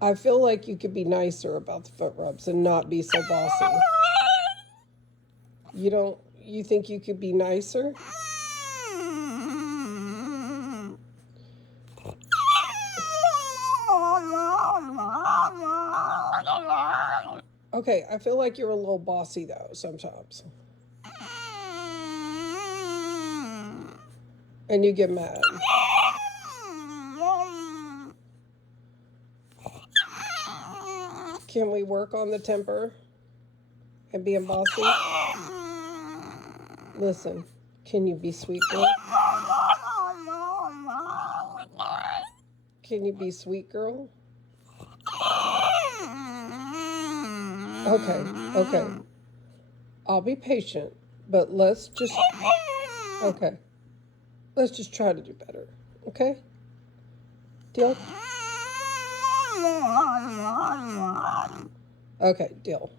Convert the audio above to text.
I feel like you could be nicer about the foot rubs and not be so bossy. You think you could be nicer? Okay, I feel like you're a little bossy though sometimes. And you get mad. Can we work on the temper and being bossy? Listen, can you be sweet, girl? Can you be sweet, girl? Okay. I'll be patient, but let's just try to do better. Okay? Deal? Okay, deal.